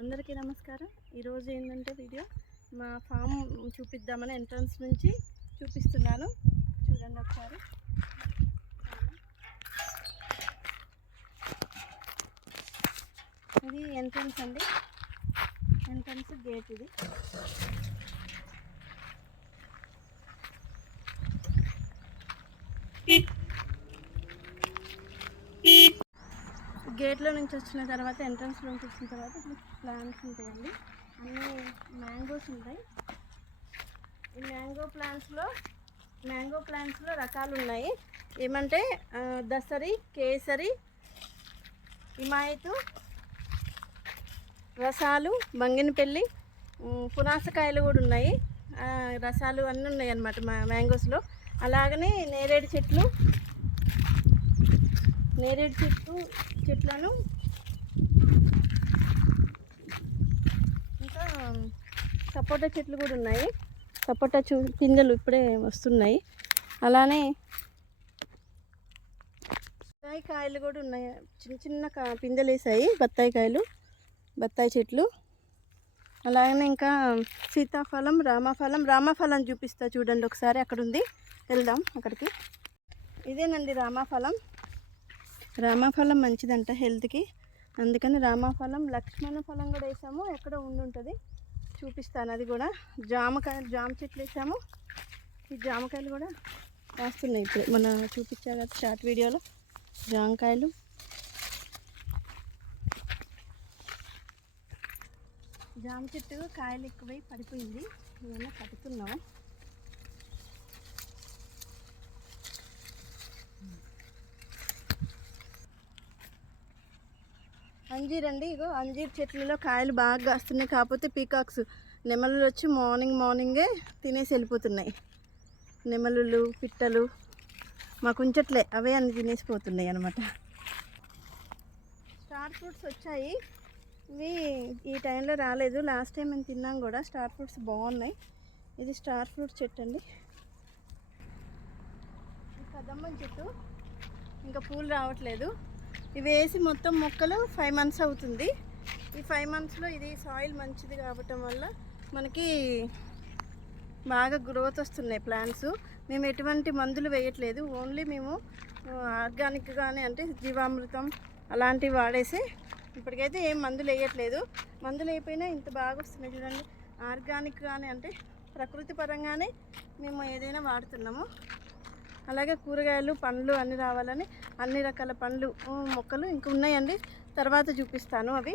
అందరికీ నమస్కారం. ఈరోజు ఏంటంటే వీడియో మా ఫామ్ చూపిద్దామని ఎంట్రన్స్ నుంచి చూపిస్తున్నాను. చూడండి ఒకసారి. ఇది ఎంట్రన్స్ అండి. ఎంట్రన్స్ గేట్ ఇది. గేట్లో నుంచి వచ్చిన తర్వాత ఎంట్రన్స్ నుంచి వచ్చిన తర్వాత ప్లాంట్స్ ఉంటాయండి. అన్నీ మ్యాంగోస్ ఉంటాయి. ఈ మ్యాంగో ప్లాంట్స్లో రకాలు ఉన్నాయి. ఏమంటే దసరి, కేసరి, హిమాయతు, రసాలు, బంగినపల్లి, పునాసకాయలు కూడా ఉన్నాయి. రసాలు అన్నీ ఉన్నాయి అన్నమాట మ్యాంగోస్లో. అలాగనే నేరేడు చెట్లను ఇంకా సపోటా చెట్లు కూడా ఉన్నాయి. సపోటా పిందెలు ఇప్పుడే వస్తున్నాయి. అలానే బత్తాయి కాయలు కూడా ఉన్నాయి. చిన్న చిన్న పిందెలు వేసాయి బత్తాయి చెట్లు. అలాగనే ఇంకా సీతాఫలం, రామాఫలం చూపిస్తా చూడండి ఒకసారి. అక్కడ ఉంది, వెళ్దాం అక్కడికి. ఇదేనండి రామాఫలం మంచిదంట హెల్త్కి. అందుకని రామాఫలం, లక్ష్మణ ఫలం కూడా వేసాము. ఎక్కడో ఉంటుంది, చూపిస్తాను అది కూడా. జామ చెట్లు వేసాము. ఈ జామకాయలు కూడా కాస్తున్నాయి. ఇప్పుడు మన చూపించా కదా షార్ట్ వీడియోలో. జామకాయలు, జామ చెట్టు కాయలు ఎక్కువై పడిపోయింది. ఏమైనా కడుతున్నాం. అంజీర్ అండి. ఇగో అంజీర్ చెట్లలో కాయలు బాగా కాస్తున్నాయి. కాకపోతే పీకాక్స్, నెమలులు వచ్చి మార్నింగే తినేసి వెళ్ళిపోతున్నాయి. నెమలులు, పిట్టలు మాకు ఉంచట్లే, అవే అన్ని తినేసిపోతున్నాయి అన్నమాట. స్టార్ ఫ్రూట్స్ వచ్చాయి. ఇవి ఈ టైంలో రాలేదు. లాస్ట్ టైం మేము తిన్నాం కూడా. స్టార్ ఫ్రూట్స్ బాగున్నాయి. ఇది స్టార్ ఫ్రూట్ చెట్టు అండి. కదమ్మం చెట్టు ఇంకా పూలు రావట్లేదు. ఇవి వేసి మొత్తం మొక్కలు 5 months అవుతుంది. ఈ 5 monthsలో ఇది సాయిల్ మంచిది కావటం వల్ల మనకి బాగా గ్రోత్ వస్తున్నాయి ప్లాంట్స్. మేము ఎటువంటి మందులు వేయట్లేదు. ఓన్లీ మేము ఆర్గానిక్గానే, అంటే జీవామృతం అలాంటివి వాడేసి ఇప్పటికైతే ఏం మందులు వేయట్లేదు. మందులు అయిపోయినా ఇంత బాగా వస్తున్నాయి చూడండి. ఆర్గానిక్గానే, అంటే ప్రకృతి పరంగానే మేము ఏదైనా వాడుతున్నాము. అలాగే కూరగాయలు, పండ్లు అన్నీ రావాలని అన్ని రకాల పండ్లు మొక్కలు ఇంకా ఉన్నాయండి. తర్వాత చూపిస్తాను అవి.